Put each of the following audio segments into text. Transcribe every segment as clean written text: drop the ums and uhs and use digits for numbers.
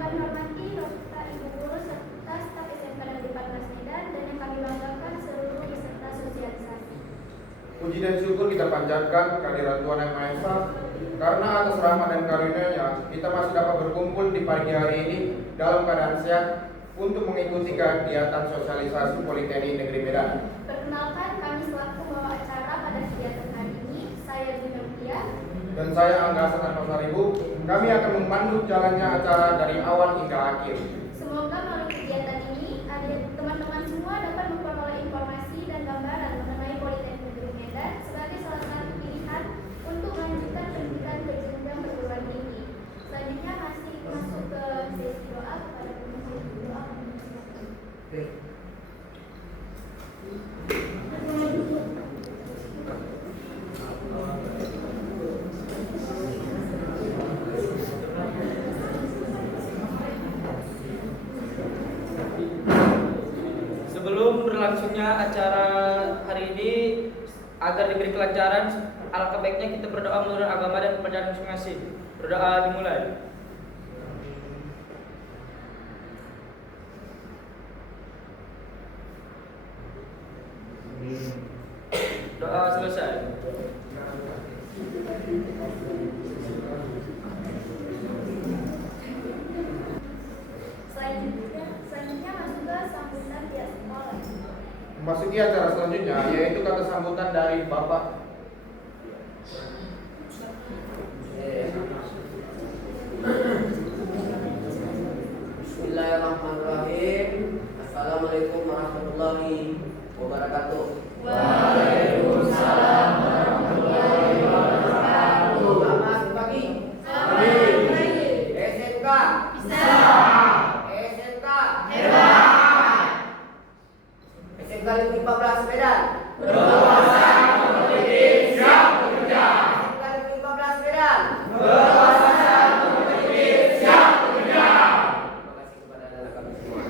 kami hormati Bapak Ibu Guru serta staf SMK Negeri 14 Medan dan yang kami banggakan seluruh peserta sosialisasi. Puji dan syukur kita panjatkan kehadiran Tuhan Yang Maha Esa, karena atas rahmat dan karunia-Nya kita masih dapat berkumpul di pagi hari ini dalam keadaan sehat untuk mengikuti kegiatan sosialisasi Politeknik Negeri Medan. Perkenalkan, kami selaku pembawa acara pada kegiatan hari ini, saya Dina Mutia. Dan saya Angga Hasan Pasaribu. Kami akan memandu jalannya acara dari awal hingga akhir. Semoga melalui kegiatan ini, teman-teman semua dapat memperoleh informasi dan gambaran mengenai Politeknik Negeri Medan sebagai salah satu pilihan untuk melanjutkan pendidikan ke jenjang perguruan tinggi. Selanjutnya masih masuk ke sesi doa kepada pemimpin doa. Sebelum berlangsungnya acara hari ini, agar diberi kelancaran, alangkah baiknya kita berdoa menurut agama dan kepercayaan masing-masing. Berdoa dimulai. Doa selesai. Selanjutnya masuk ke sambutan pihak sekolah. Memasuki acara selanjutnya yaitu kata sambutan dari Bapak. Bismillahirrahmanirrahim. Assalamualaikum warahmatullahi wabarakatuh. Waalaikumsalam warahmatullahi wabarakatuh. Selamat pagi. Selamat pagi. SMK. Bisa. SMK. Hebat. SMK Negeri 14 Medan. Berwawasan kompetitif siap bekerja. SMK Negeri 14 Medan. Berwawasan kompetitif siap bekerja. Terima kasih kepada anak kami semua.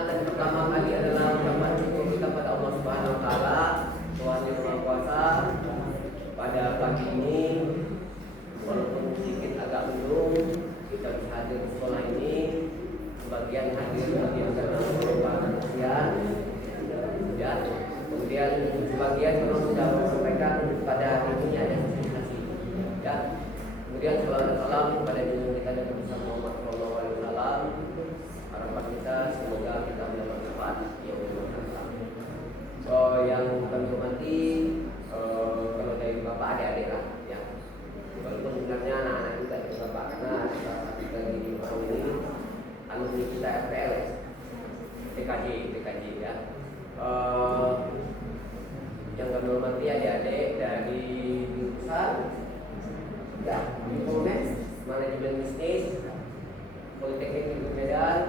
Yang pertama kali adalah ucapan syukur kita pada Allah Subhanahu Wa Taala, Tuhan yang Maha Kuasa. Pada pagi ini, walaupun sedikit agak mendung, kita bisa hadir di sekolah ini. Sebagian hadir, sebagian karena merupakan ujian, ya. Kemudian sebagian memang sudah menyampaikan pada hari ini ada sosialisasi, ya. Kemudian salam kepada junjungan kita dan bersama Muhammad Sallallahu Alaihi Wasallam. Harapan kita semoga kita mendapat manfaat yang bermanfaat. Yang kami hormati, kalau dari bapak adik-adik lah, ya. Walaupun sebenarnya anak-anak juga dari bapak, karena salah satu dari orang ini alumni kita FPLS, TKJ, ya. Yang kami hormati adik-adik dari jurusan, ya, Informatik, Manajemen Bisnis, Politeknik Negeri Medan.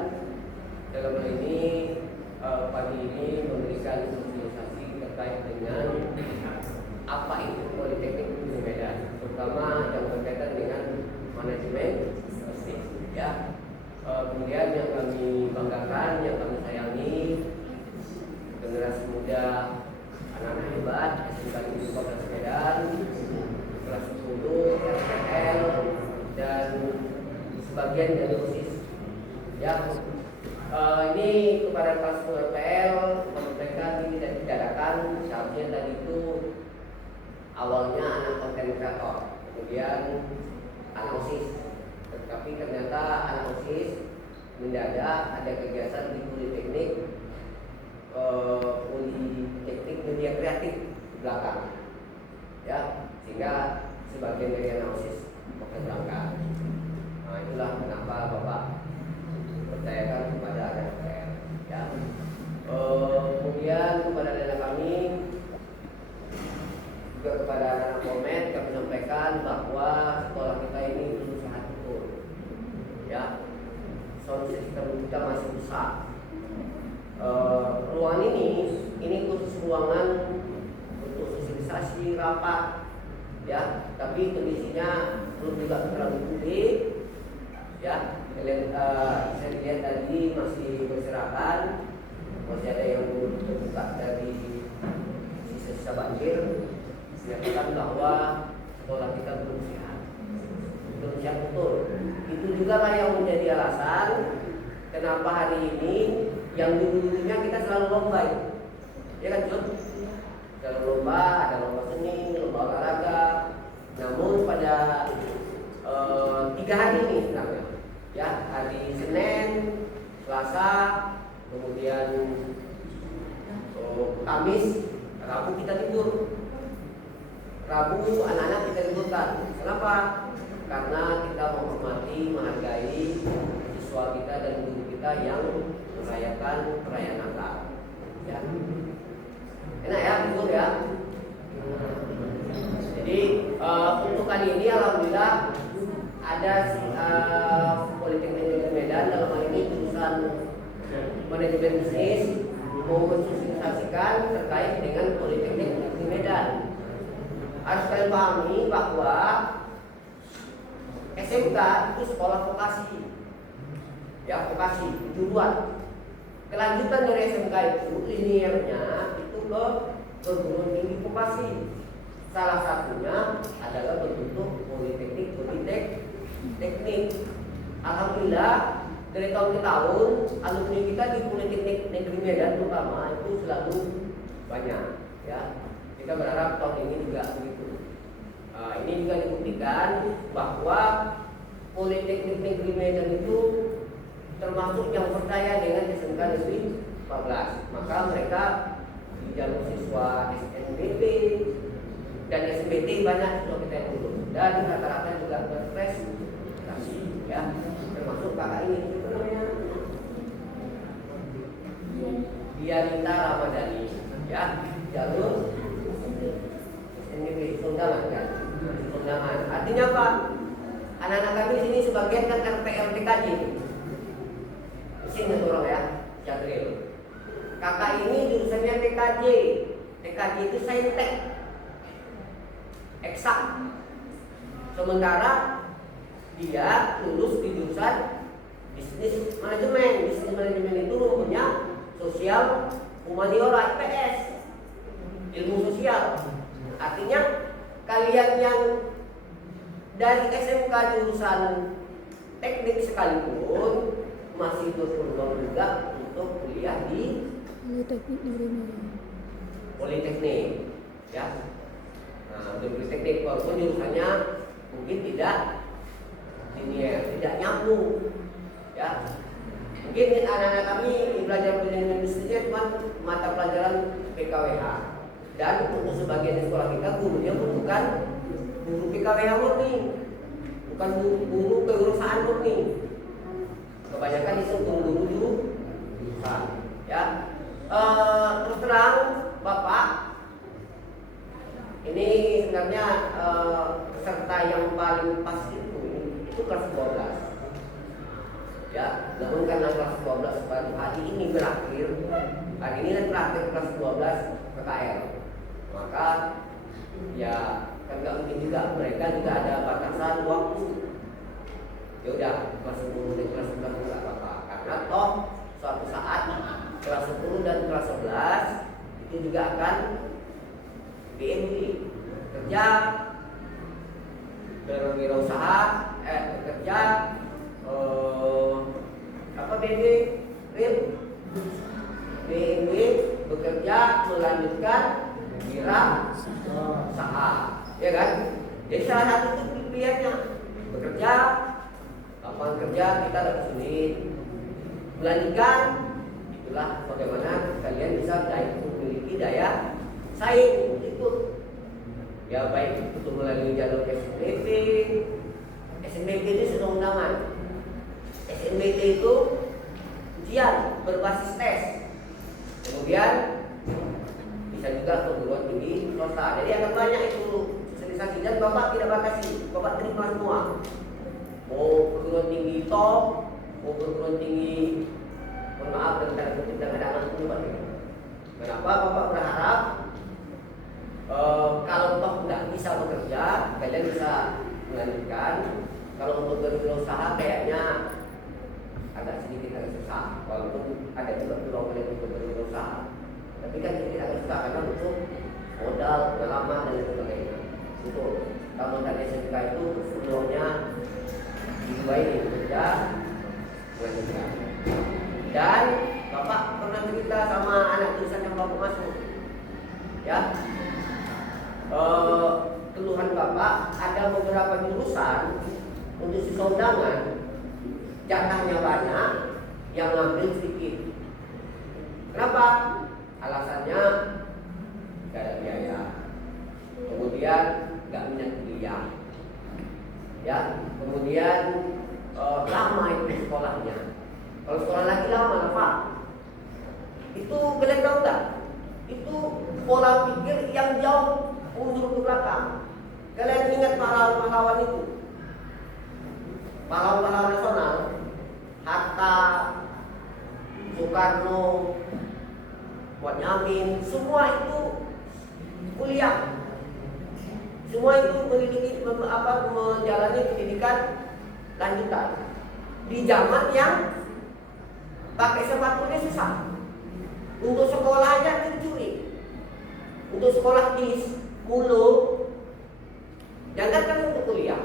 Dalam hal ini pagi ini memberikan sosialisasi terkait dengan apa itu Politeknik Negeri Medan, terutama yang berkaitan dengan manajemen bisnis, ya. Kemudian yang kami banggakan, yang kami sayangi, generasi muda, anak-anak hebat, SMK Negeri 14 Medan, kelas 10, RPL, dan sebagian dari OSIS, ya. Ini kepada kelas 10 RPL, menyampaikan ini tidak didadakan. Seharusnya tadi itu awalnya anak konten kreator, kemudian anak OSIS, tetapi ternyata anak OSIS mendadak ada kegiatan di Politeknik Media Kreatif di belakang, ya, sehingga sebagian dari anak OSIS berangkat. Nah, itulah kenapa Bapak percayakan kepada RPL, ya. Kemudian kepada anak kami, juga kepada anak Polmed, kami sampaikan bahwa sekolah kita ini belum sehat betul, ya. Sound system kita masih besar. Ruangan ini khusus ruangan untuk sosialisasi rapat, ya. Tapi kondisinya belum juga terlalu publik, ya. Saya lihat tadi masih berserakan, masih ada yang belum terbuka dari sisa-sisa banjir. menyatakan bahwa sekolah kita belum sehat, betul. Itu juga lah yang menjadi alasan kenapa hari ini yang dulunya kita selalu lomba, ya kan Jun? Selalu lomba, ada lomba seni, lomba olahraga. Namun pada 3 hari ini sebenarnya, ya, hari Senin, Selasa, kemudian Kamis, Rabu kita libur. Rabu anak-anak kita liburkan. Kenapa? Karena kita menghormati, menghargai siswa kita dan guru kita yang merayakan perayaan Natal. Ya. Enak ya, libur ya. Jadi untuk kali ini alhamdulillah ada Politeknik Negeri Medan dalam hal ini jurusan manajemen bisnis mau mensosialisasikan terkait dengan Politeknik Negeri Medan. Harus kalian pahami bahwa SMK itu sekolah vokasi, ya, vokasi kejuruan. Kelanjutan dari SMK itu liniernya itu ke perguruan tinggi vokasi. Salah satunya adalah berbentuk politeknik. Alhamdulillah dari tahun ke tahun alumni kita di Politeknik Negeri Medan terutama itu selalu banyak, ya. Kita berharap tahun ini juga begitu. Ini juga dibuktikan bahwa Politeknik Negeri Medan itu termasuk yang percaya dengan SMK Negeri 14. Maka mereka di jalur siswa SNBT dan SBT banyak sudah kita yang lulus, dan rata-rata juga berprestasi, ya, termasuk kakak ini itu namanya Dianita Ramadhani, ya, jalur SNBT undangan, kan? Undangan. Artinya apa? Anak-anak kami di sini sebagian kan RPLTKJ. Sini orang ya, Jadril. Kakak ini jurusannya TKJ. TKJ itu saintek, eksak. Sementara dia lulus di jurusan bisnis manajemen. Bisnis manajemen itu rumusnya sosial humaniora IPS, ilmu sosial. Artinya kalian yang dari SMK jurusan teknik sekalipun masih berpeluang juga untuk kuliah di Politeknik, ya. Nah, untuk Politeknik walaupun jurusannya mungkin tidak linear, tidak nyambung, ya. Mungkin anak-anak kami belajar manajemen bisnisnya cuma mata pelajaran PKWH, dan untuk sebagian di sekolah kita gurunya pun bukan guru PKWH murni, bukan guru kewirausahaan murni. Kebanyakan itu guru-guru jurusan, ya. Terus terang Bapak, ini sebenarnya peserta yang paling pas itu kelas 12, ya. Namun karena kelas 12 baru hari ini berakhir, hari ini kan berakhir kelas 12 PKL, maka ya kan nggak mungkin juga, mereka juga ada batasan waktu. Ya udah, kelas 10 dan kelas 11 nggak apa-apa, karena toh suatu saat kelas 10 dan kelas 11 itu juga akan BMI, kerja berwirausaha, bekerja BMW bekerja melanjutkan wirausaha, ya kan? Jadi salah satu itu pilihannya bekerja, lapangan kerja kita dapat sulit, melanjutkan. Itulah bagaimana kalian bisa memiliki daya saing ikut, ya, baik untuk melalui jalur SNBT. SNBT itu sudah undangan. SNBT itu ujian berbasis tes, kemudian bisa juga perguruan tinggi swasta. Jadi akan banyak itu sosialisasi, dan Bapak tidak batasi, Bapak terima semua. Mau perguruan tinggi top, mau perguruan tinggi, mohon maaf dan tanda kutip kadang-kadang itu Pak. Kenapa Bapak berharap kalau toh nggak bisa bekerja, kalian bisa melanjutkan. Kalau untuk berwirausaha kayaknya agak sedikit susah, walaupun ada juga peluang kalian untuk berwirausaha, tapi kan sedikit agak susah karena butuh modal, pengalaman dan lain sebagainya. taman SMK itu sebelumnya dua ini kerja, dan Bapak pernah cerita sama anak tulisan yang Bapak masuk, ya. Keluhan Bapak ada beberapa jurusan untuk siswa undangan jatahnya banyak, yang ngambil sedikit. Kenapa? Alasannya gak ada biaya, kemudian gak minat kuliah, ya, kemudian lama itu sekolahnya. Kalau sekolah lagi lama, Pak, itu kalian tahu nggak? Itu pola pikir yang jauh mundur ke belakang. Kalian ingat pahlawan-pahlawan itu? Pahlawan-pahlawan nasional, Hatta, Soekarno, Muhammad Yamin, semua itu kuliah. Semua itu menjalani pendidikan lanjutan di zaman yang pakai sepatunya susah. Untuk sekolah aja dicuri. Untuk sekolah di Mulu, jangan untuk kuliah.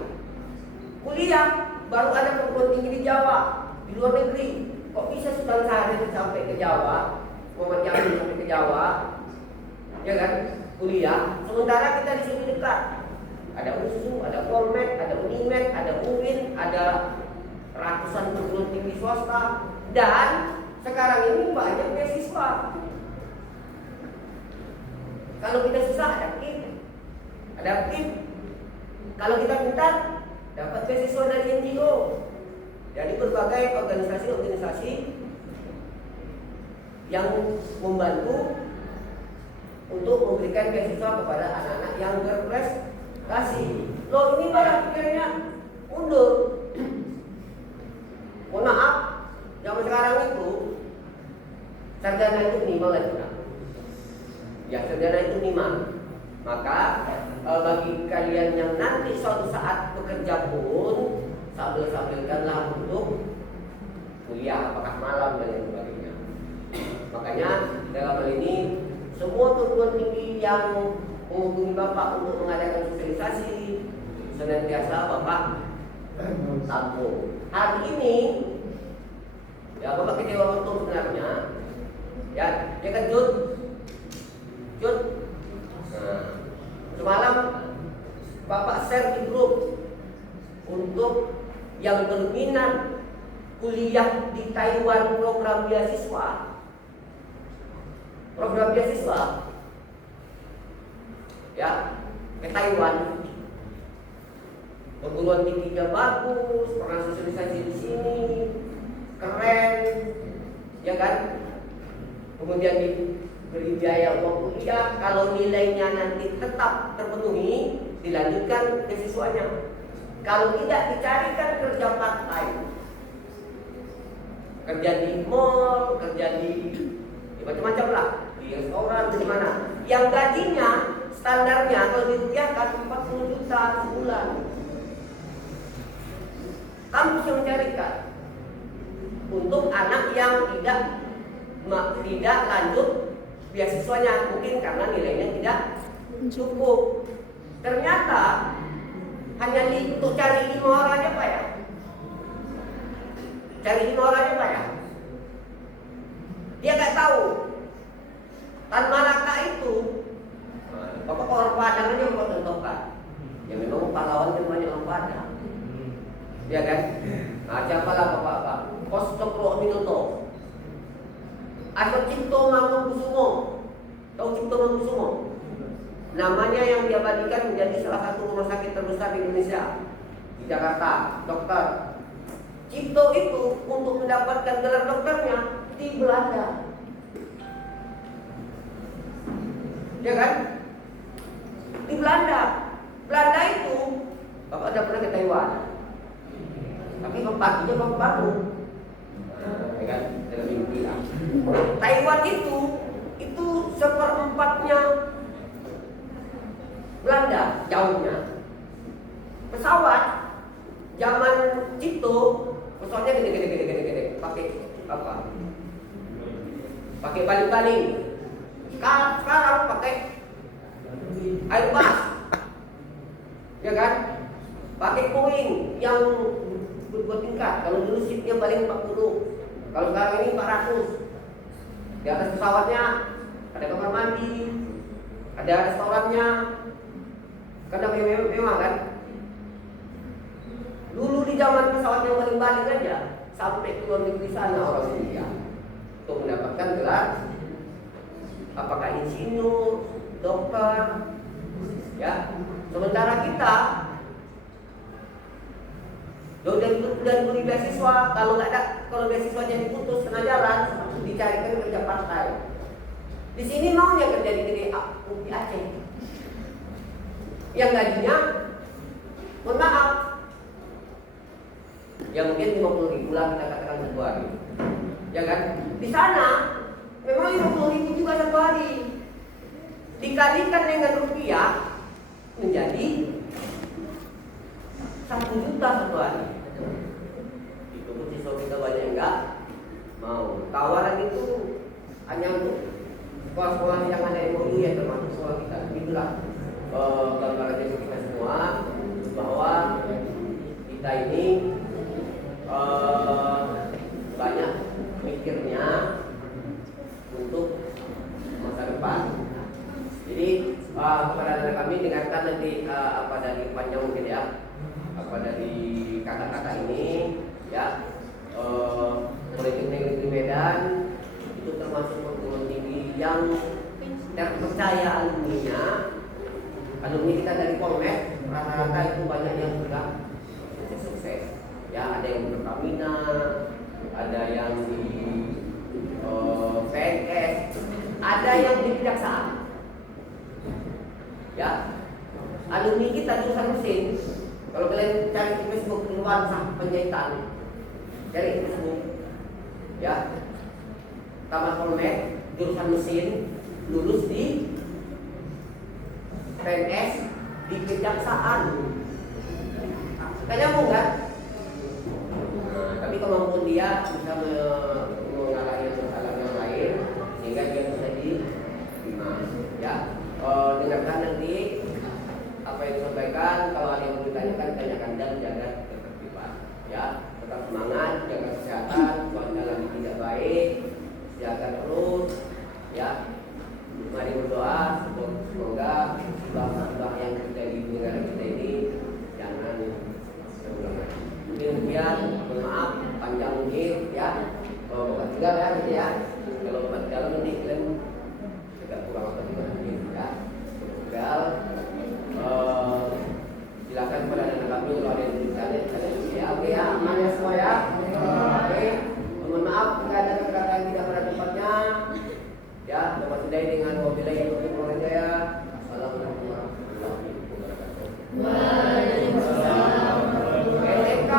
Kuliah baru ada perguruan tinggi di Jawa, di luar negeri. Kok bisa Sultan Syahrir sampai ke Jawa, Muhammad Yamin sampai ke Jawa, ya kan? Kuliah. Sementara kita di sini dekat. Ada USU, ada Polmed, ada Unimed, ada UIN, ada ratusan perguruan tinggi swasta, dan sekarang ini banyak beasiswa. Kalau kita susah ada KIP. Kalau kita pintar dapat beasiswa dari NGO. Jadi berbagai organisasi-organisasi yang membantu untuk memberikan beasiswa kepada anak-anak yang berprestasi. Loh, ini malah pikirnya mundur. Mohon maaf, zaman sekarang itu sarjana itu minimal ya. Ya, sarjana itu minimal. Maka bagi kalian yang nanti suatu saat bekerja pun sambil-sambilkanlah untuk kuliah, apakah malam dan lain sebagainya. Makanya dalam hal ini semua perguruan tinggi yang menghubungi Bapak untuk mengadakan sosialisasi senantiasa Bapak tampung. Hari ini ya Bapak kecewa betul sebenarnya. Ya kan Jud. Semalam Bapak share di grup untuk yang berminat kuliah di Taiwan program beasiswa. Ya, ke Taiwan. Perguruan tingginya bagus, pernah sosialisasi di sini, keren, ya kan? Kemudian diberi biaya uang kuliah, kalau nilainya nanti tetap terpenuhi, dilanjutkan beasiswanya. Kalau tidak, dicarikan kerja part time, kerja di mall, kerja di macam-macam lah, di restoran, di mana. Yang gajinya standarnya kalau dirupiahkan 40 juta sebulan. Kampus yang mencarikan untuk anak yang tidak lanjut beasiswanya, mungkin karena nilainya tidak cukup. Ternyata hanya untuk cari 5 orang aja Pak ya. Dia nggak tahu Tan Malaka itu Bapak orang Padang aja Bapak tentukan. Ya memang pahlawan yang banyak orang Padang. Ya kan? Nah, siapalah Bapak? Kostokro Minoto, atau Cipto Mangunkusumo. Tahu Cipto Mangunkusumo? Namanya yang diabadikan menjadi salah satu rumah sakit terbesar di Indonesia, di Jakarta, dokter. Cipto itu untuk mendapatkan gelar dokternya di Belanda. Ya kan? Di Belanda. Belanda itu Bapak udah pernah ke Taiwan. Tapi paginya Bapak baru. Ya kan? Dalam mimpi lah. Taiwan itu 1/4-nya Belanda jauhnya. Pesawat zaman Cipto pesawatnya gede. Pakai apa? Pakai baling-baling. Sekarang pakai Airbus. ya kan? Pakai koin yang berbuat tingkat. Kalau dulu seatnya paling 40, kalau sekarang ini 400. Di atas pesawatnya ada kamar mandi, ada restorannya, kadang mewah kan? Dulu di zaman pesawat yang paling balik aja sampai keluar negeri sana orang India untuk mendapatkan gelar apakah insinyur, dokter, ya. Sementara kita dari beli beasiswa, kalau beasiswanya diputus tengah jalan, dicarikan kerja part-time. Di sini maunya kerja di Aceh, yang gajinya, mohon maaf, ya mungkin 50.000 lah kita katakan satu hari, ya kan? Di sana memang 50.000 juga satu hari, dikalikan dengan rupiah menjadi 1 juta satu hari. Itu pun siswa kita banyak enggak mau. Tawaran itu hanya untuk sekolah-sekolah yang ada MOU ya, termasuk sekolah kita. Itulah gambarannya kita semua bahwa kita ini banyak mikirnya untuk masa depan. Jadi kepada anak kami dengarkan nanti apa dari panjang mungkin ya, apa dari kata-kata ini ya. Politik Negeri Medan itu termasuk perguruan tinggi yang terpercaya alumninya. Alumni kita dari Polmed rata-rata itu banyak yang sudah sukses. Ya, ada yang di Pertamina, ada yang di PNS, ada yang di Kejaksaan. Ya, alumni kita jurusan mesin. Kalau kalian cari di Facebook nuansa penjahitan, cari di Facebook. Ya, tamat Polmed jurusan mesin, lulus di PNS, di Kejaksaan. Kayaknya mau kan? Tapi kemampuan dia bisa mengalami masalah yang lain sehingga dia bisa diterima. Ya, dengarkan nanti apa yang disampaikan. Kalau ada yang ditanyakan, tanyakan dan jaga ketertiban. Ya, tetap semangat, jaga kesehatan. Cuaca lagi tidak baik, jaga terus. Ya, mari berdoa semoga musibah yang terjadi di negara kita ini jangan terulang lagi. Demikian, mohon maaf panjang mungkin ya. Bapak tinggal ya nanti ya. Kalau bapak tinggal nanti kalian agak kurang apa gimana ya. Tinggal silakan kepada anak kami kalau ada yang bertanya ya. Oke ya, aman ya semua ya. Oke, mohon maaf jika ada kata-kata yang tidak pada tempatnya. Ya, dapat sudahi dengan wabillahi taufiq wal hidayah. Assalamualaikum warahmatullahi wabarakatuh. Waalaikumsalam. SMK.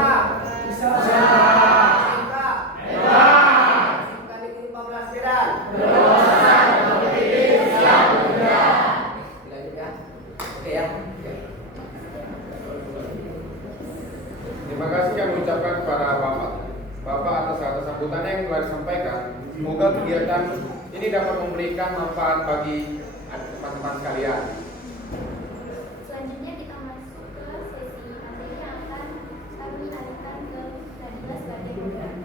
Terima kasih kami ucapkan kepada Bapak atas sambutannya yang telah disampaikan. Semoga kegiatan ini dapat memberikan manfaat bagi teman-teman sekalian. Selanjutnya kita masuk ke sesi materi yang akan kami alihkan ke Nadila sebagai moderator.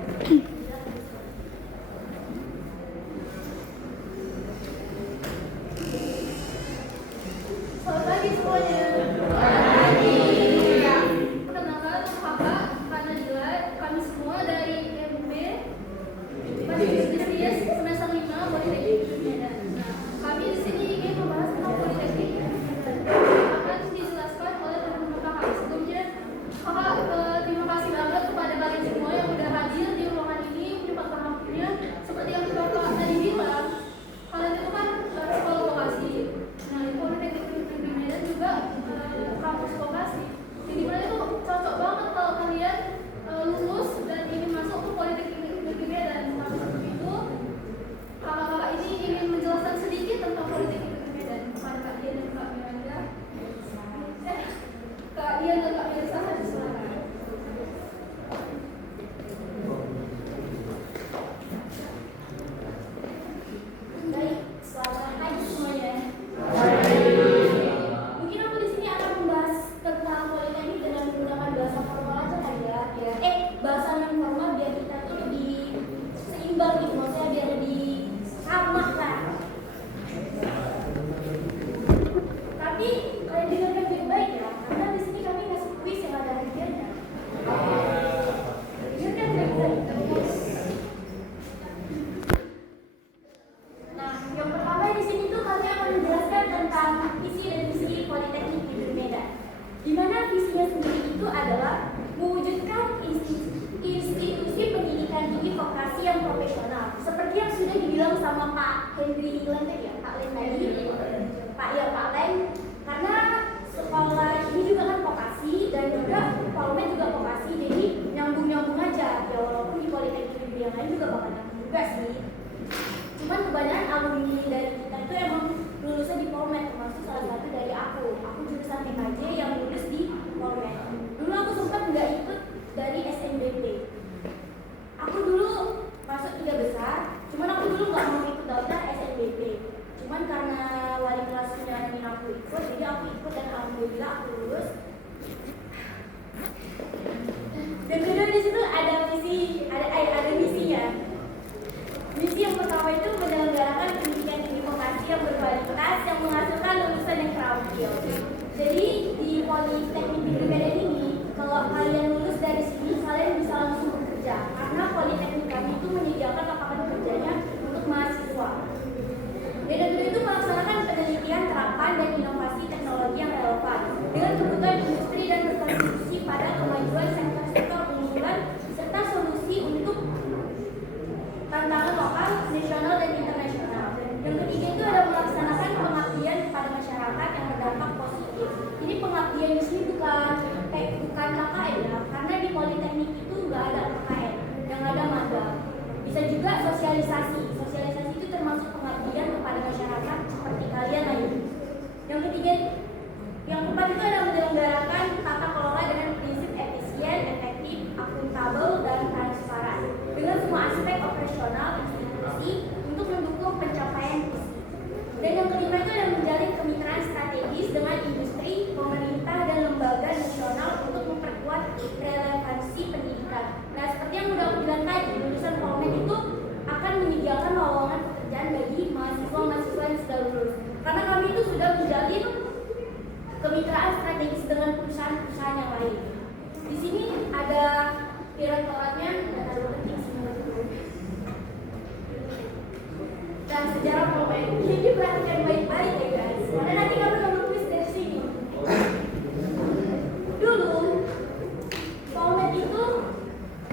Selamat pagi semuanya. Ya, perkenalkan nama Kak Nadila. Kami semua dari MB Bisnis semester 5 Politeknik Medan. Nah, kami di sini ingin membahas tentang Politeknik itu adalah mewujudkan institusi pendidikan tinggi vokasi yang profesional. Seperti yang sudah dibilang sama Pak Henry Len tadi ya, Pak Len tadi, Pak Len, karena sekolah ini juga kan vokasi dan juga Polmed juga vokasi, jadi nyambung aja ya, walaupun di politeknik yang lain juga bakal nyambung juga sih. Cuman kebanyakan alumni dari kita itu emang lulusnya di Polmed, termasuk salah satu dari aku jurusan TKJ yang lulus di Polmed. Dulu aku sempat nggak ikut dari SNBP. Aku dulu masuk 3 besar, cuman aku dulu nggak mau ikut daftar SNBP. Cuman karena wali kelas nyaranin aku ikut, jadi aku ikut dan alhamdulillah aku lulus. Dan kedua di situ ada misinya. Misi yang pertama itu menyelenggarakan pendidikan tinggi vokasi yang berkualitas yang menghasilkan lulusan yang terampil. Jadi di Politeknik Negeri Medan ini, kalau kalian lulus dari sini, kalian bisa langsung bekerja karena Politeknik kami itu menyediakan lapangan kerjanya untuk mahasiswa. Dan negeri itu melaksanakan penelitian, terapan, dan inovasi teknologi yang relevan dengan kebutuhan industri dan berkontribusi pada kemajuan sektor-sektor unggulan serta solusi untuk tantangan lokal, nasional, dan internasional. Yang ketiga itu ada melaksanakan pengabdian kepada masyarakat yang berdampak positif. Ini pengabdian di sini bukan KKN ya, karena di Politeknik itu nggak ada KKN, yang ada magang. Bisa juga sosialisasi itu termasuk pengabdian kepada masyarakat seperti kalian lagi. Yang keempat itu ada menyelenggarakan tata kelola dengan prinsip efisien, efektif, akuntabel, dan transparan dengan semua aspek operasional institusi untuk mendukung pencapaian visi. Dan yang kelima itu ada menjalin kemitraan strategis dengan industri, pemerintah, dan lembaga nasional untuk memperkuat relevansi pendidikan. Nah, seperti yang udah aku bilang tadi, lulusan Polmed itu akan menyediakan lowongan pekerjaan bagi mahasiswa-mahasiswa yang sudah lulus. Karena kami itu sudah menjalin kemitraan strategis dengan perusahaan-perusahaan yang lain. Di sini ada direktoratnya, nggak terlalu penting sih menurutku. Dan sejarah Polmed, ini perhatikan baik-baik ya guys, karena nanti kamu akan tulis dari sini. Dulu Polmed itu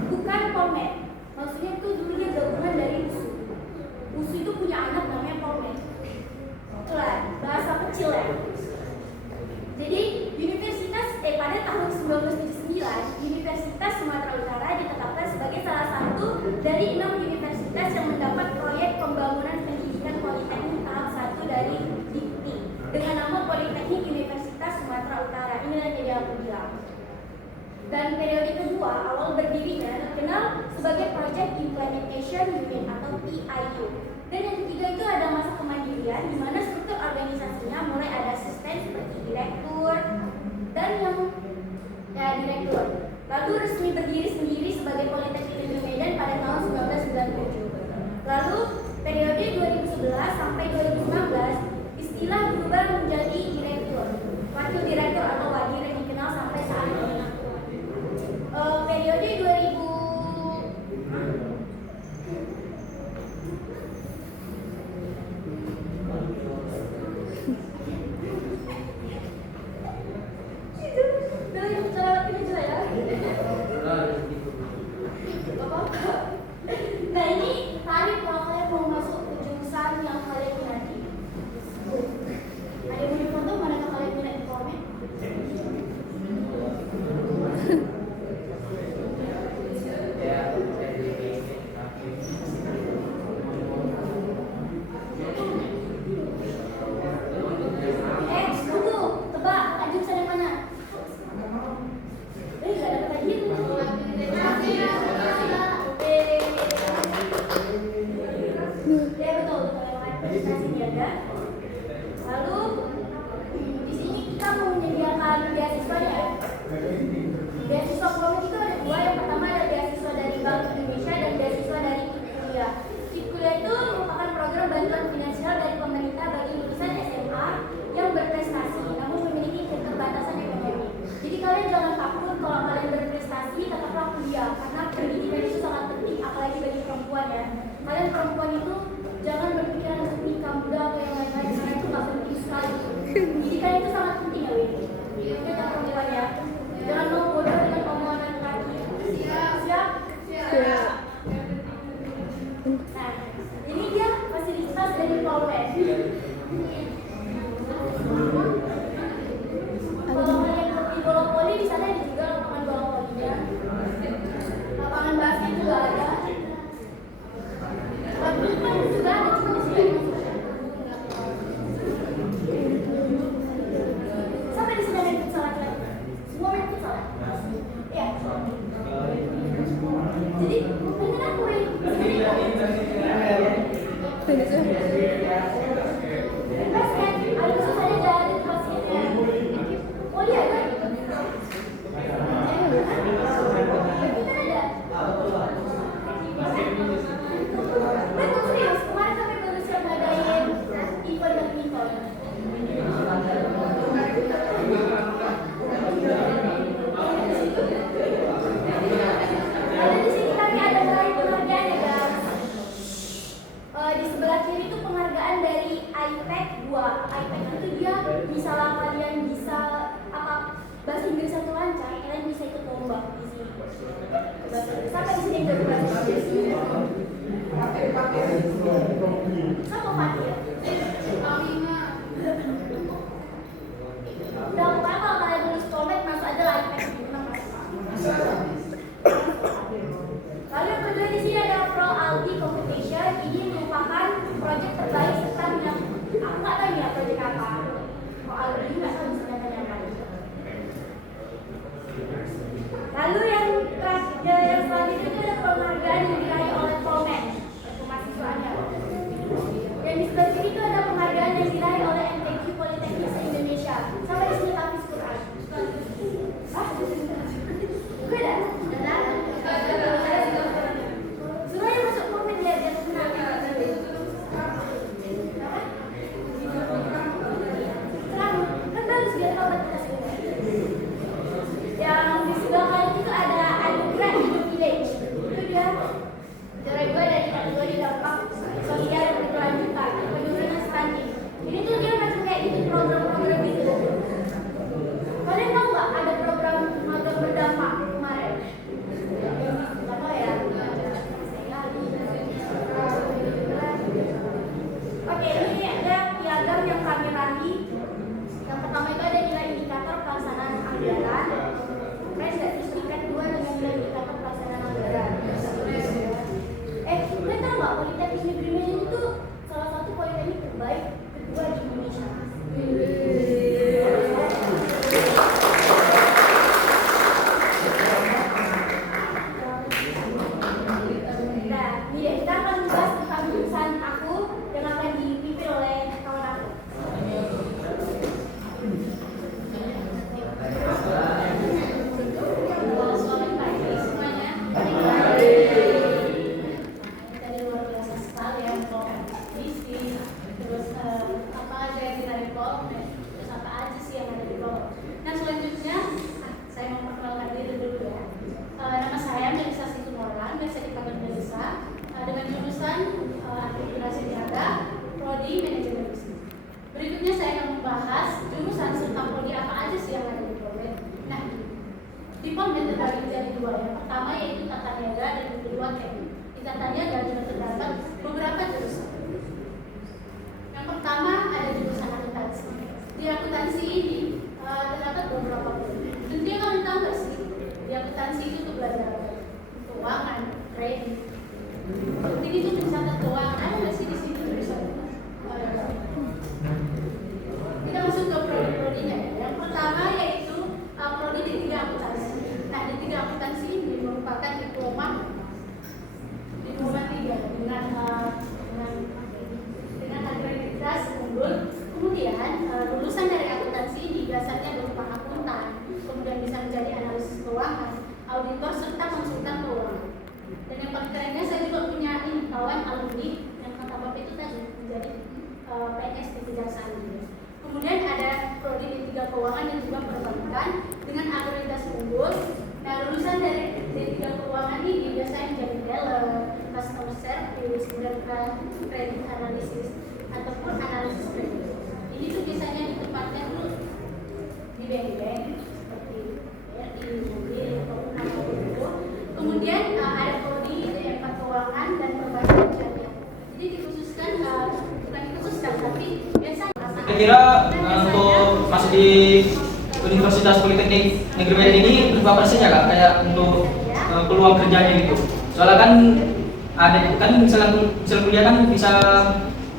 bukan Polmed, maksudnya itu dulu dia gabungan dari USU. USU itu punya anak namanya Polmed. Itulah bahasa kecil ya. Jadi pada tahun 1979 Universitas Sumatera Utara ditetapkan sebagai salah satu dari 6 universitas yang mendapat proyek pembangunan pendidikan politeknik tahap 1 dari Dikti dengan nama Politeknik Universitas Sumatera Utara. Ini yang jadi aku bilang. Dan periode kedua awal berdirinya terkenal sebagai Project Implementation Unit atau PIU. Dan yang ketiga itu ada masa kemandirian di mana struktur organisasinya mulai ada asisten seperti direktur dan yang direktur. Lalu resmi berdiri sendiri sebagai Politeknik Negeri Medan pada tahun 1997. Lalu periode 2011 sampai 2019 istilah berubah menjadi direktur, wakil direktur atau wadir yang dikenal sampai saat ini. Periode 2000 Periode voli di sana ada juga lapangan bola volinya. Lapangan basket juga ada. Badminton juga ada, cuma di sini sampai di sini ada futsal lagi. Semua main futsal. Iya. Jadi mungkin aku basket, ada susah ada basketnya. Oh iya kan? Betul serius, kemarin kami baru siap ngadain event badminton. Di sini kami ada meraih penghargaan ya guys. Di sebelah kiri itu penghargaan dari iPad 2. iPad itu dia misalnya kalian bisa bahasa Inggris satu lancar, kalian bisa ikut lomba di sini. Sampai di sini udah bahasa Inggris. Sama Fatir. Udah pokoknya kalau kalian lulus Promed masuk aja lah iPad menang masuk. Lalu yang kedua di sini ada Pro Aldi Competition. Ini merupakan proyek terbaik serta aku nggak tahu ya proyek apa. Pro Aldi nggak tahu bisa tanyakan. Lalu yang terakhir yang selanjutnya itu ada penghargaan yang diraih oleh Promed mahasiswanya. Dan di sebelah sini itu ada penghargaan yang diraih oleh MTQ Politeknik Indonesia. Sampai di sini Hafiz Quran. Gue dah. Semuanya masuk komen lihat yang menang. Terang, kan bagus biar tahu batas ini. Yang di sebelah kanan itu ada anugerah hidup village. Itu dia juara 2 dari kategori dampak sosial dan berkelanjutan, penurunan stunting. Ini tuh dia macam kayak itu program-program gitu. Kalian tahu nggak ada program magang berdampak kemarin? Nggak tahu ya. Oke, ini ada piagam yang kami raih. Yang pertama itu ada nilai indikator pelaksanaan anggaran. Kalian nggak disebutkan 2 dengan nilai indikator pelaksanaan anggaran. Kalian tahu nggak Politeknik Negeri Medan itu salah satu politeknik terbaik kedua di Indonesia. Nah, ini deh, kita akan membahas tentang jurusan aku yang akan dipimpin oleh kawan aku. Selamat pagi semuanya. Tadi luar biasa sekali ya, bisnis, terus apa aja yang kita report, terus apa aja sih yang ada di blog. Nah selanjutnya, saya mau memperkenalkan diri dulu ya. Nama saya Melisa Situmoran, biasa dipanggil Melisa, dengan jurusan Administrasi Niaga, Prodi Manajemen Bisnis. Berikutnya saya akan membahas jurusan serta prodi apa aja sih yang ada di Promed. Nah, di Promed terbagi menjadi 2. Yang pertama yaitu Tata Niaga dan yang kedua teknik. Di Tata Niaga juga terdapat beberapa jurusan. Yang pertama ada jurusan akuntansi. Di akuntansi ini terdapat beberapa prodi. Tentunya kalian tahu nggak sih? Di akuntansi itu belajar keuangan, kredit. Penting itu mencatat keuangan. Ada nggak sih di sini jurusan? Kita masuk ke prodi-prodinya ya. Yang pertama yaitu prodi D3 akuntansi. Nah, D3 akuntansi ini merupakan diploma 3 dengan akreditas unggul. Kemudian lulusan dari akuntansi ini biasanya berupa akuntan, kemudian bisa menjadi analisis keuangan, auditor serta konsultan keuangan. Dan yang paling kerennya saya juga punya kawan alumni yang kata Bapak itu tadi menjadi PNS di Kejaksaan. Kemudian ada prodi D3 keuangan dan juga perbankan dengan akreditas unggul. Nah, lulusan dari D3 keuangan ini biasanya menjadi teller, customer service, kemudian kredit analisis ataupun analisis kredit. Ini tuh biasanya ditempatkan dulu di bank-bank seperti BRI, mobil ataupun apapun itu. Kemudian ada prodi D4 keuangan dan perbankan syariah. Jadi dikhususkan bukan dikhususkan tapi biasanya Saya kira untuk masih di Universitas Universitas Politeknik Negeri Medan ini berapa persennya kak? Kayak untuk peluang kerjanya gitu. Soalnya kan ada kan misalnya kuliah kan bisa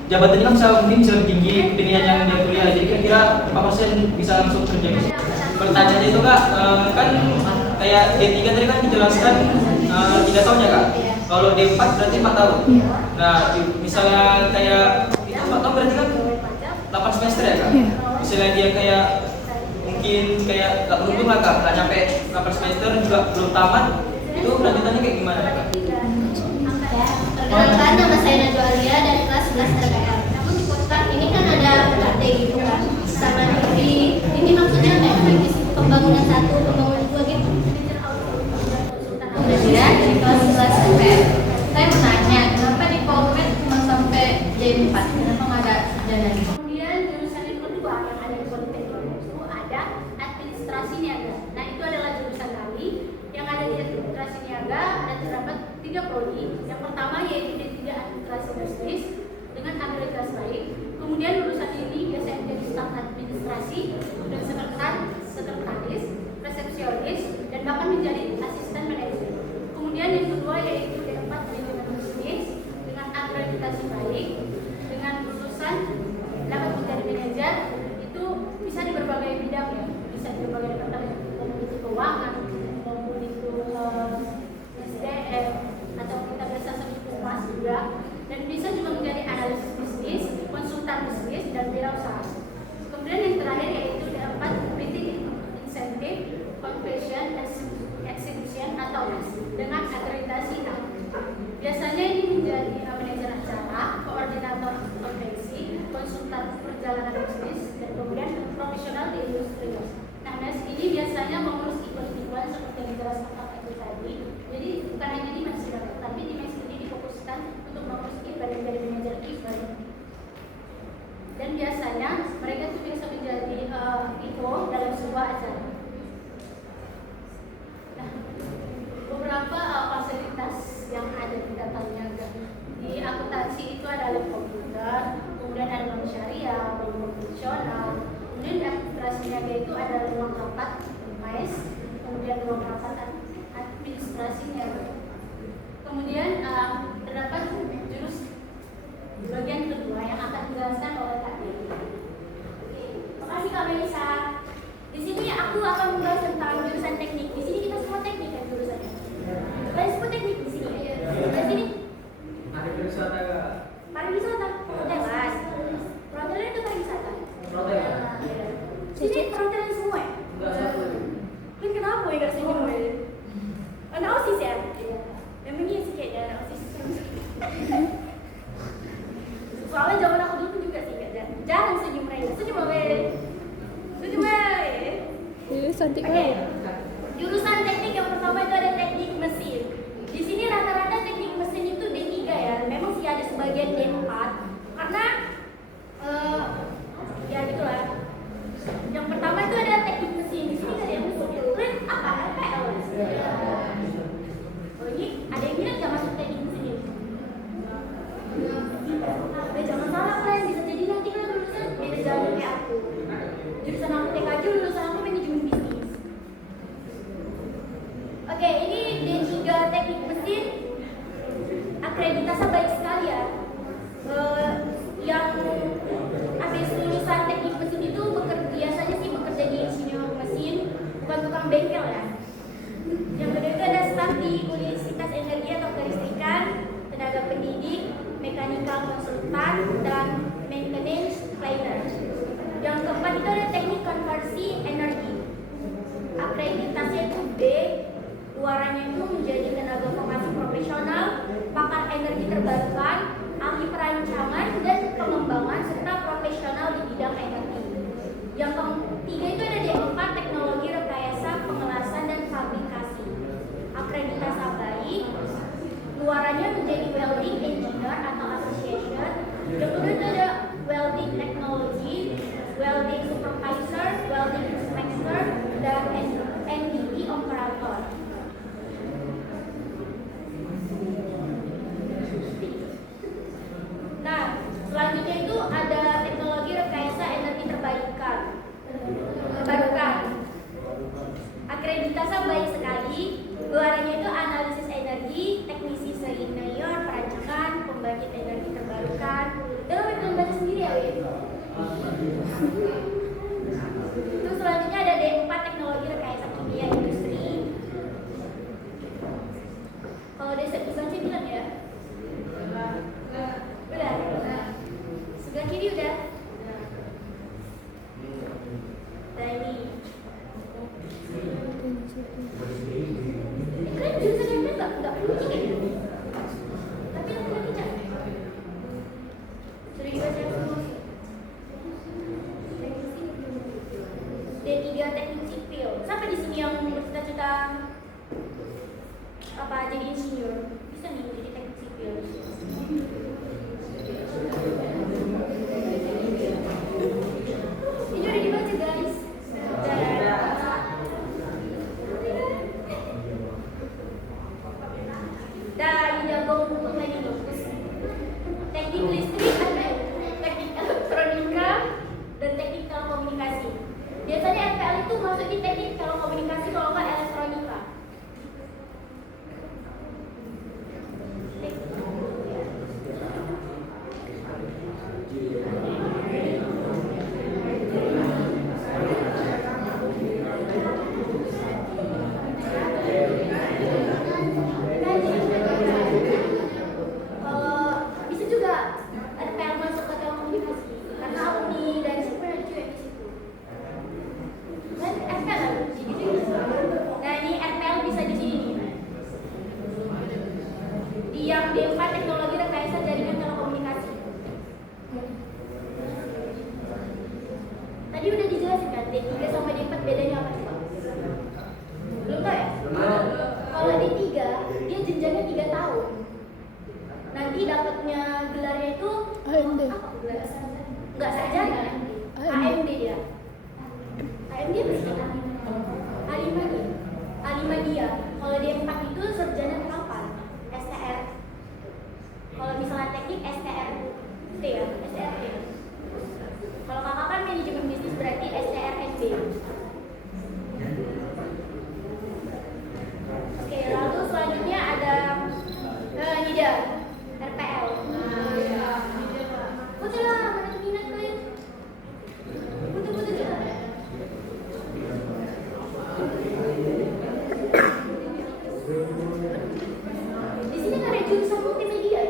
jabatannya kan bisa mungkin bisa lebih tinggi pilihan yang dia kuliah. Jadi kira-kira berapa persen bisa langsung kerja gitu? Pertanyaannya itu kak, kan kayak D3 tadi kan dijelaskan 3 tahun ya kak. Kalau D4 berarti 4 tahun. Nah misalnya kayak itu 4 tahun berarti kan 8 semester ya kak. Misalnya dia kayak mungkin kayak gak beruntung lah kak, gak nyampe 8 semester juga belum tamat, itu lanjutannya kayak gimana kak? Perkenalkan, nama saya Najwa Alia dari kelas 11 TPR. Namun di podcast ini kan ada UKT gitu kan. Sama ini maksudnya kayak divisi pembangunan 1, pembangunan 2 gitu. Kemudian dari kelas 11 TPR. Saya mau nanya, kenapa di Polmed cuma sampai J4? Kenapa nggak ada sarjana gitu? Kemudian jurusan yang kedua yang ada di Politeknik itu ada administrasi niaga. Nah itu adalah jurusan kami yang ada di administrasi niaga dan terdapat 3 prodi. Yang pertama yaitu D3 administrasi bisnis dengan akreditasi baik. Kemudian lulusan ini biasanya menjadi staf administrasi dan sekretaris, resepsionis dan bahkan menjadi asisten manajer. Kemudian yang kedua yaitu D4 manajemen bisnis dengan akreditasi baik dengan lulusan dapat menjadi manajer. Itu bisa di berbagai bidang ya, bisa di berbagai departemen, maupun itu keuangan, maupun itu SDM atau kita biasa sebut humas juga, dan bisa juga menjadi analisis bisnis, konsultan bisnis dan wirausaha. Kemudian yang terakhir yaitu D4 meeting incentive convention exhibition atau MICE dengan akreditasi A. Biasanya ini menjadi manajer acara, koordinator konvensi, konsultan perjalanan bisnis, dan kemudian profesional di industri. Nah, MICE ini biasanya mengurus event-event seperti yang dijelaskan Pak itu tadi. Jadi bukan hanya di MICE tapi di MICE ini difokuskan untuk mengurus event menjadi manajer event. Dan biasanya mereka tuh bisa menjadi PO dalam sebuah acara. Nah, beberapa fasilitas yang ada di data niaga di akuntansi itu ada lab komputer, kemudian ada bank syariah, bank konvensional, kemudian di administrasi niaga itu ada ruang rapat MICE, kemudian ruang rapat administrasi niaga. Kemudian terdapat jurus bagian kedua yang akan dijelaskan oleh Kak Dewi. Terima kasih Kak Melisa. Di sini aku akan membahas tentang jurusan teknik. Di sini kita semua teknik kan jurusannya. Kalian semua teknik di sini. Di sini. Ada pariwisata kak? Pariwisata. Jelas. Perhotelan itu pariwisata. Perhotelan. Sini perhotelan semua ya? Enggak satu. Kan kenapa ya gak senyum ya? Anak OSIS ya? Memangnya sih kayaknya anak OSIS. Soalnya zaman aku dulu juga sih gak jarang senyum mereka. Senyum apa? Senyum apa? Cantik Oke. Jurusan teknik yang pertama itu ada teknik mesin. Di sini rata-rata teknik mesin itu D3 ya. Memang sih ada sebagian D4 karena ya gitulah. Yang pertama itu ada teknik mesin. Di sini ada yang mesin. Kalian apa? RPL. Oh ini ada yang bilang nggak masuk teknik mesin ini. Jangan salah kalian, bisa jadi nanti kalian lulusan beda jalur kayak aku. Jurusan aku TKJ, lulusan aku manajemen bisnis. Oke, ini D3 teknik mesin akreditasi baik sekali ya. Yang habis lulusan teknik mesin itu biasanya sih bekerja di insinyur mesin, bukan tukang bengkel ya. Yang kedua itu ada staf di Universitas Energi atau Kelistrikan, tenaga pendidik, mekanikal konsultan, dan maintenance planner. Yang keempat itu ada teknik konversi energi. Akreditasi itu B, luarannya itu menjadi tenaga formasi profesional, pakar energi terbarukan, ahli perancangan dan pengembangan serta profesional di bidang energi. Yang ketiga itu ada D4 teknologi rekayasa, pengelasan dan fabrikasi. Akreditasi baik, luarannya menjadi welding engineer atau association. Yang kedua itu ada welding technology, welding supervisor, welding inspector, lintasan banyak sekali. Gelarnya itu analisis energi, teknisi senior, perancangan, pembangkit energi terbarukan. Dan lo belum baca sendiri ya, Win? Terus selanjutnya ada D4 teknologi rekayasa kimia industri. Kalau D1 dibaca bilang ya. Udah. Sebelah kiri udah. Nah ini. Kalian jurusan yang lain nggak perlu tiket ya? Tapi laki-laki cantik. Sudah dibaca semua sih. D3 teknik sipil. Siapa di sini yang bercita-cita apa jadi insinyur? Bisa nih jadi teknik sipil. Ini udah dibaca guys. Dan jago untuk teknik lukis. Teknik listrik ada teknik elektronika dan teknik telekomunikasi. Biasanya FPL itu masuk di teknik telekomunikasi kalau nggak elektronika. Bisa juga FPL masuk ke telekomunikasi karena alumni dari situ ada juga di situ. Kan FPL ada di sini. Nah ini FPL bisa di sini nih. Di yang D4 teknologi rekayasa jaringan telekomunikasi. Tadi udah dijelasin kan D3 sama D4 bedanya apa coba? Belum tahu ya? Kalau D3 dia jenjangnya 3 tahun. Nanti dapatnya gelarnya itu AMD. apa gelar? Enggak sarjana. AMD dia. AMD bisa A5 dia. A5 dia. Kalau D4 itu sarjana kapal. STR. Kalau misalnya teknik STRT ya, STRT. Kalau kakak kan manajemen bisnis berarti STRNB. Oke, lalu selanjutnya ada ini dia RPL. Foto lah, mana minat kalian? Foto-foto juga. Di sini nggak ada jurusan multimedia ya?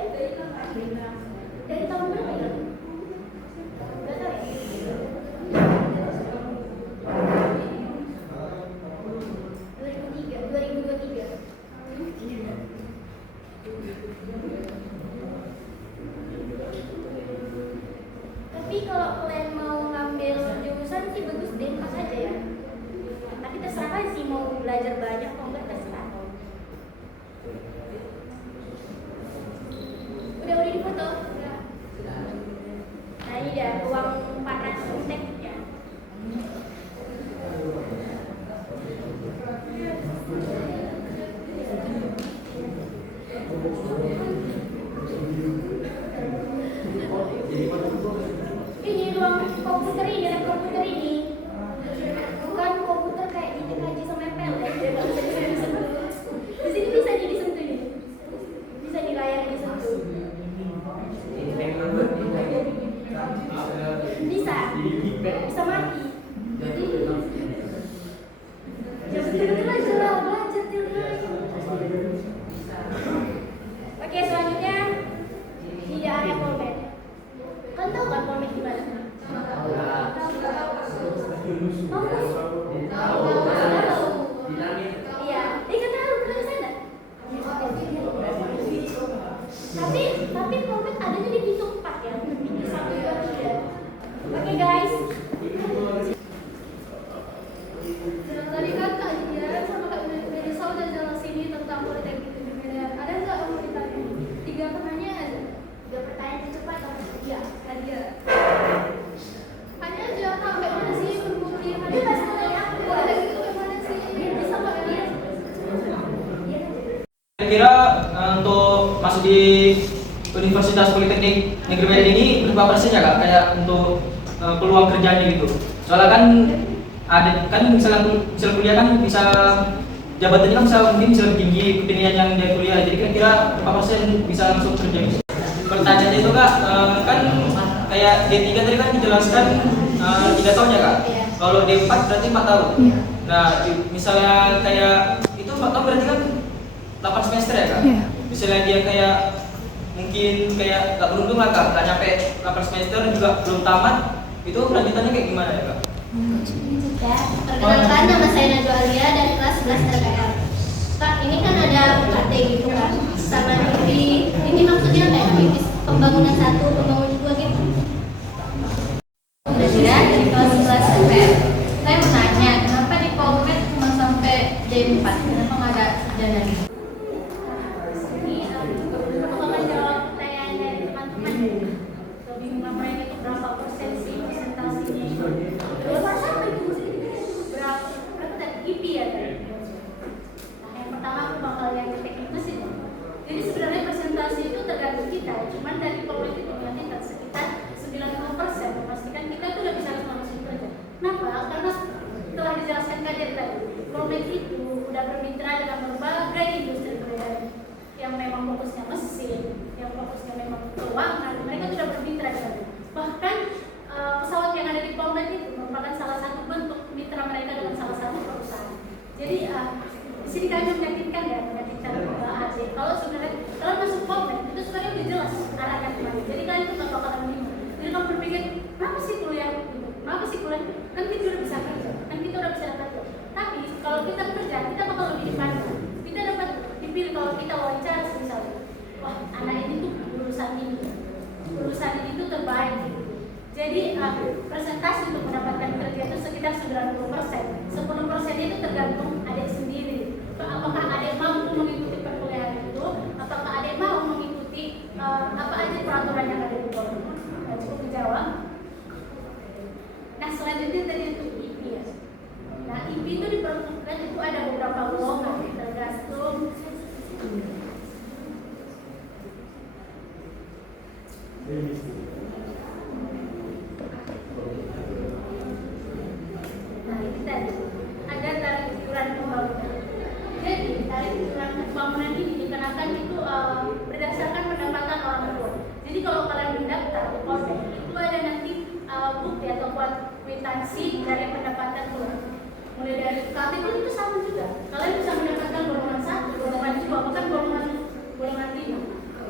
Dari tahun berapa ya? Nggak tahu ya? 2023. Tapi kalau kalian mau ngambil jurusan sih bagus D4 aja ya. Tapi terserah aja sih mau belajar banyak atau enggak terserah. Udah di foto. Nah ini dia ruang panas tekniknya. Ini ruang komputer ini, ada komputer ini. Bukan komputer kayak di TKJ sama MPL ya. Dia nggak bisa disentuh. Di sini bisa disentuh ini. Bisa di layar disentuh. Bisa mati. Jadi ya betul-betul aja lah belajar tiap hari. Oke, selanjutnya di area polmed. Kalian tahu kan polmed di mana? Tahu? Iya, dia kan tahu pernah ke sana. Tapi polmed adanya di pintu 4 ya, pintu 1, 2, 3. Oke guys. Tadi kan Kak Dian sama Kak Melisa udah jelasin ini tentang Politeknik Negeri Medan. Ada nggak yang mau ditanya? 3 pertanyaan. 3 pertanyaan cepat atau iya? Hadiah. Hanya aja sampai mana sih berkumpul? Dia pasti tanya aku. Ada gitu sampai mana sih? Bisa nggak dia? Kira-kira untuk masuk di Universitas Politeknik Negeri Medan ini berapa persennya Kak? Kayak untuk peluang kerjanya gitu. Soalnya kan ada kan misal kuliah kan bisa jabatannya kan mungkin bisa lebih tinggi pilihan yang dia kuliah, jadi kira-kira berapa persen bisa langsung kerja gitu. Pertanyaannya itu Kak, kan kayak D3 tadi kan dijelaskan 3 tahun ya Kak. Kalau D4 berarti 4 tahun. Nah, misalnya kayak itu 4 tahun berarti kan 8 semester ya Kak. Misalnya dia kayak mungkin kayak gak beruntung lah Kak, gak nyampe 8 semester juga belum tamat, itu lanjutannya kayak gimana ya Kak? Ya, perkenalkan nama saya Najwa Alia dari kelas 11 RKL. Kak, ini kan ada UKT gitu kan, sama ini maksudnya kayak aktivitas pembangunan 1, pembangunan 2 gitu. Dari kelas 11 RKL. Saya mau tanya, kenapa di Polmed cuma sampai D4? Kenapa nggak ada sarjana gitu? Ini aku akan jawab pertanyaan dari teman-teman. Lebih mereka itu berapa persen sih presentasinya itu? Berapa tadi IP ya tadi? Nah, yang pertama aku bakal yang teknik mesin. Jadi sebenarnya presentasi itu tergantung kita, cuman dari Polmed itu nanti sekitar 90% memastikan kita tuh udah bisa langsung kerja. Kenapa? Karena telah dijelaskan kajian tadi, Polmed itu udah bermitra dengan berbagai industri peredaran yang memang fokusnya mesin, yang fokusnya memang keuangan, mereka sudah bermitra dengan itu. Bahkan pesawat yang ada di Polmed itu merupakan salah satu bentuk mitra mereka dengan salah satu perusahaan. Jadi di sini kami meyakinkan adik. Kalau sebenarnya kalau masuk Polmed itu sebenarnya udah jelas arahnya kemana. Jadi kalian itu nggak bakalan bingung. Jadi kalau berpikir kenapa sih kuliah? Kenapa sih kuliah? Kan kita udah bisa kerja, kan kita udah bisa kerja. Tapi kalau kita kerja, kita bakal lebih dipandang. Kita dapat dipilih kalau kita wawancara misalnya. Wah, anak ini tuh lulusan ini tuh terbaik gitu. Jadi presentasi untuk mendapatkan kerja itu sekitar 90%. 10% itu tergantung adik sendiri. Apakah adik mampu mengikuti perkuliahan itu? Apakah adik mau mengikuti apa aja peraturan yang ada di Polmed? Cukup dijawab. Nah, selanjutnya tadi untuk IP ya. Nah, IP itu diperuntukkan itu ada beberapa golongan tergantung nah, ini tadi ada tarif iuran pembangunan. Jadi tarif iuran pembangunan ini dikenakan itu berdasarkan pendapatan orang tua. Jadi kalau kalian mendaftar di Polmed itu ada nanti bukti atau kwitansi dari pendapatan keluarga. Mulai dari kategori itu sama juga. Kalian bisa mendapatkan golongan 1, golongan 2, bahkan golongan 5.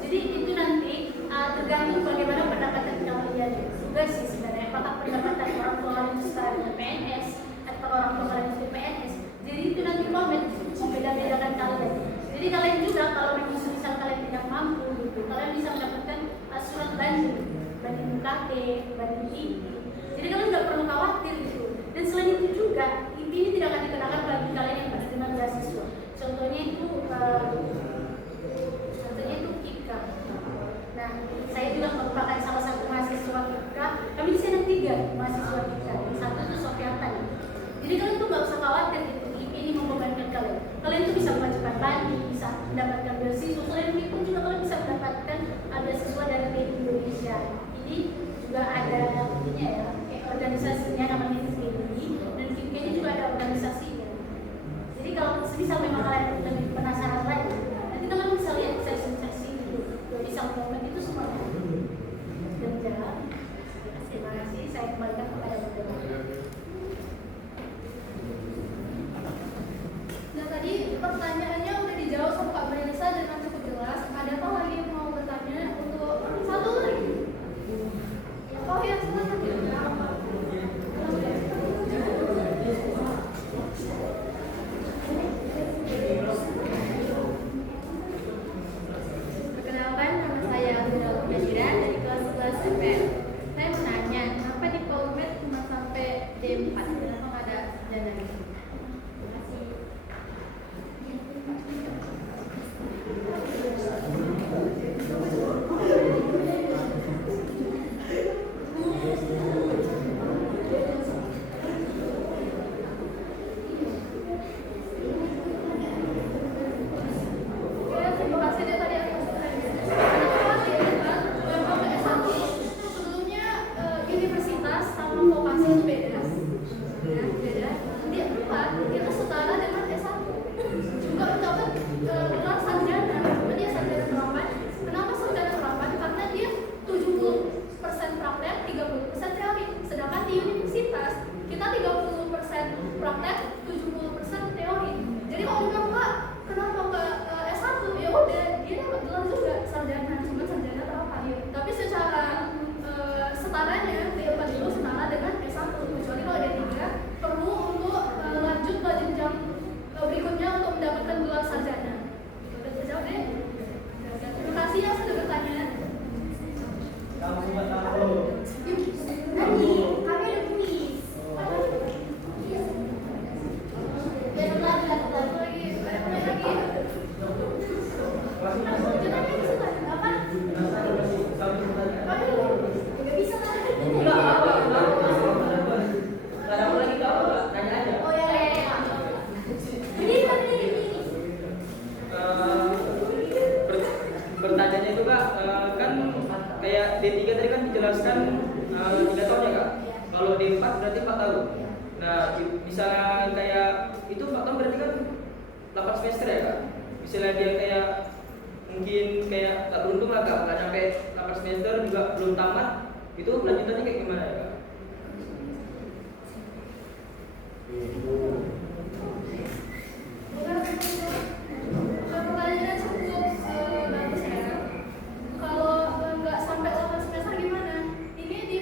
Jadi itu nanti tergantung bagaimana pendapatan kalian juga sih sebenarnya. Apakah pendapatan orang tua kalian itu sekarang PNS atau orang tua kalian itu PNS. Jadi itu nanti Polmed membeda-bedakan kalian. Jadi kalian juga kalau memang misal kalian tidak mampu gitu, kalian bisa mendapatkan surat banding UKT, banding IP. Jadi kalian nggak perlu khawatir gitu. Dan selain itu juga IP ini tidak akan dikenakan bagi kalian yang penerima beasiswa. Contohnya itu KIKA. Nah, saya juga merupakan salah satu mahasiswa KIKA. Kami di sini 3 mahasiswa KIKA. Yang satu itu Sofiatan. Jadi kalian tuh nggak usah khawatir gitu. IP ini membebankan kalian. Kalian tuh bisa mengajukan banding, bisa mendapatkan beasiswa. Selain itu juga kalian bisa mendapatkan beasiswa dari PDI Indonesia. Ini juga ada punya ya, kayak organisasinya namanya PDI, dan KIKA ini juga ada organisasinya. Jadi kalau misal memang kalian lebih penasaran lagi, nanti kalian bisa lihat sesi-sesi itu, bisa ngomong itu semuanya. Dan jawab. Terima kasih. Saya kembalikan kepada Bapak. Nah, tadi pertanyaannya udah dijawab sama Kak Melisa dengan cukup jelas. Adakah lagi yang mau bertanya untuk satu lagi? Oh ya, silakan. Perkenalkan, nama saya Abdul Najira dari kelas 11 MPN. Saya mau nanya, kenapa di Polmed cuma sampai jelaskan 3 tahun ya Kak. Kalau D4 berarti 4 tahun. Nah, misalnya kayak itu 4 tahun berarti kan 8 semester ya Kak. Misalnya dia kayak mungkin kayak gak beruntung lah Kak, nggak sampai 8 semester juga belum tamat, itu lanjutannya kayak gimana ya Kak? Pertanyaannya cukup bagus ya. Kalau nggak sampai 8 semester gimana? Ini di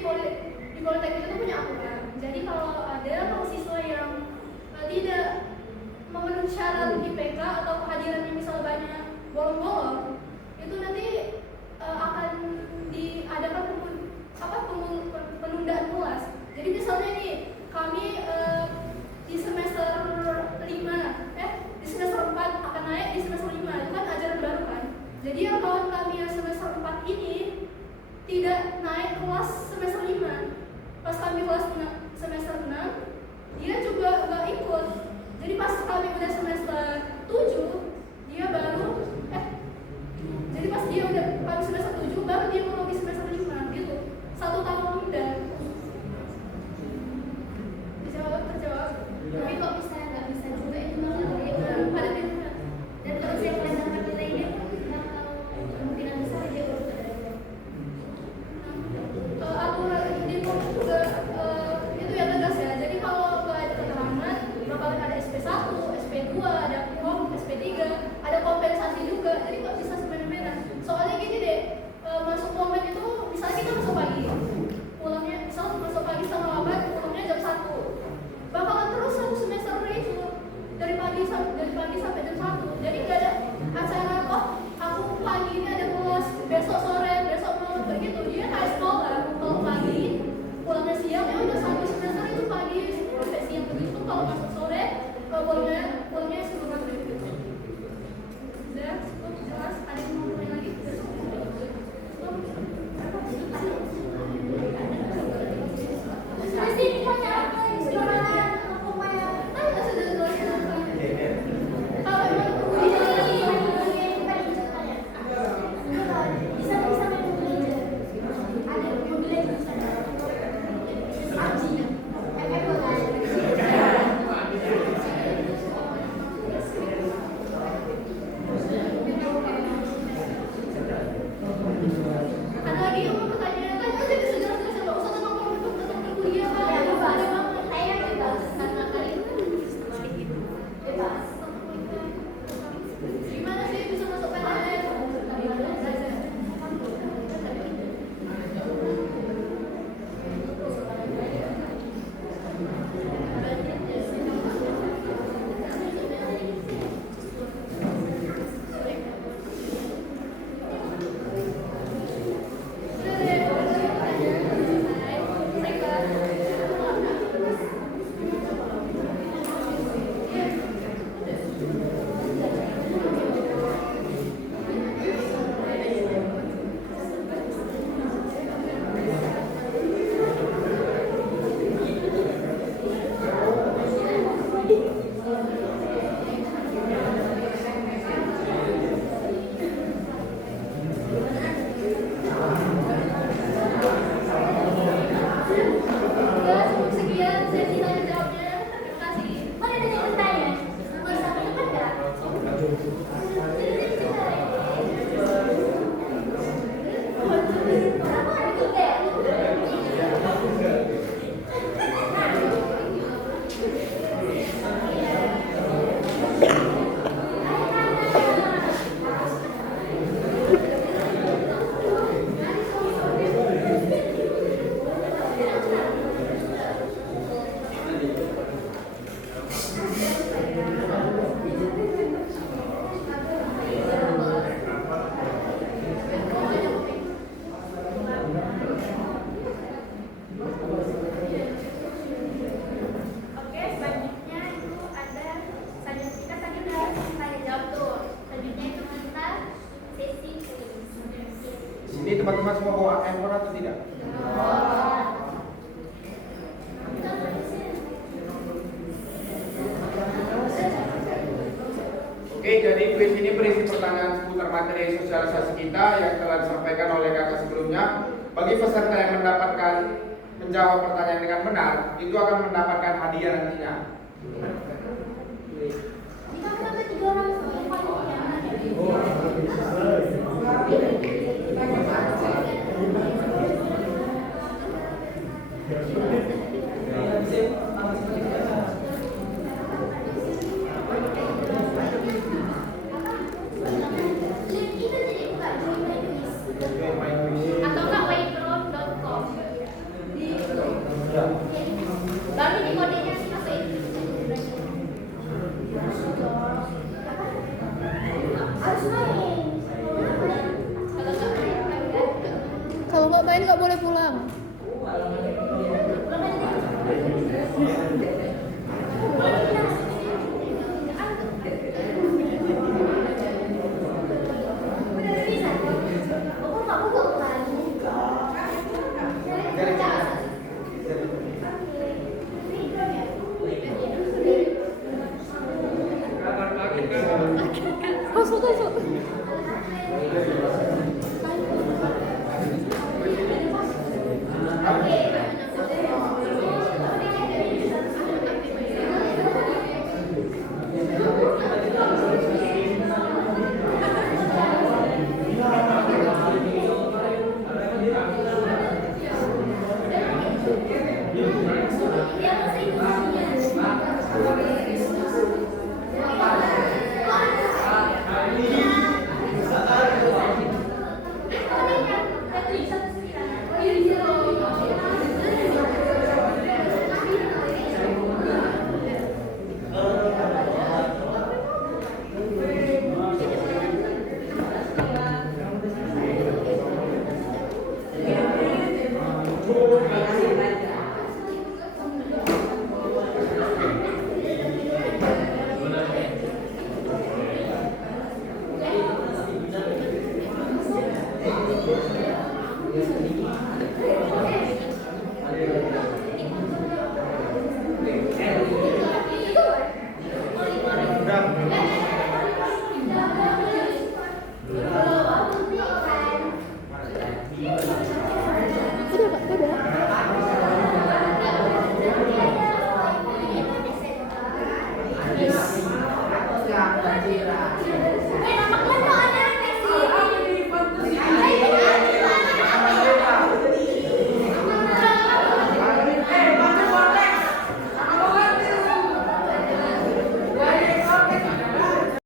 Politeknik itu punya aturan. Jadi kalau ada mahasiswa yang tidak memenuhi syarat IPK atau kehadirannya misalnya banyak bolong-bolong, itu nanti akan diadakan penundaan kelas. Jadi misalnya nih kami di semester 4 akan naik di semester 5, itu kan ajaran baru kan. Jadi yang kawan kami yang semester 4 ini tidak naik kelas semester 5, pas kami kelas semester 6 dia juga nggak ikut. Jadi pas kami udah semester 7 dia baru jadi pas dia udah kami semester 7 baru dia mau di semester 5 gitu. 1 tahun tunda. Terjawab. Tapi kok misalnya nggak bisa juga itu Ada pilihan. dan terus yang mendapatkan nilainya bakal kemungkinan besar dia urut ada. Aturan di Kom juga itu ya tegas ya. Jadi kalau nggak ada keterangan bakalan ada SP1, SP2, ada Kom, SP3, ada kompensasi juga. Jadi nggak bisa semena-mena. Soalnya gini deh, masuk komen itu misalnya kita masuk pagi, pulangnya misal masuk pagi setengah 8, pulangnya jam 1. Bakalan terus 1 semester itu dari pagi sampai jam 1. Jadi nggak ada acara aku pagi ini ada kelas, besok sore, besok malam begitu. Dia kayak sekolah. Kalau pagi pulangnya siang ya udah 1 semester itu pagi sampai siang begitu. Kalau masuk sore pulangnya sebelum maghrib gitu. Udah cukup jelas. Ada yang mau tanya lagi? Masih ditanya apa yang jualan pokoknya. Kalau emang ada lagi yang mau bertanya, kan aja bisa jelas-jelas ya, nggak usah tentang kuliah kan. Ada banget. Saya bebas karena kali ini bebas. Gimana sih bisa masuk PTN? Sekian sesi tanya jawabnya. Terima kasih. Mana ada yang bertanya? Bisa mendekat nggak? Kenapa ada tiga ya? Oke, selanjutnya itu ada kita tadi udah tanya jawab tuh. Selanjutnya itu kita sesi kuis. Sini teman-teman semua bawa handphone atau tidak? Oke, jadi kuis ini berisi pertanyaan seputar materi sosialisasi kita yang telah disampaikan oleh kakak sebelumnya. Bagi peserta yang menjawab pertanyaan dengan benar, itu akan mendapatkan hadiah nantinya. Jika menambah 3 orang yang paling link itu jadi buka join my quiz atau enggak whitebrown.com. Baru di kodenya masukin. Harus main. Kalau nggak main nggak boleh pulang. Masuk. Sudah.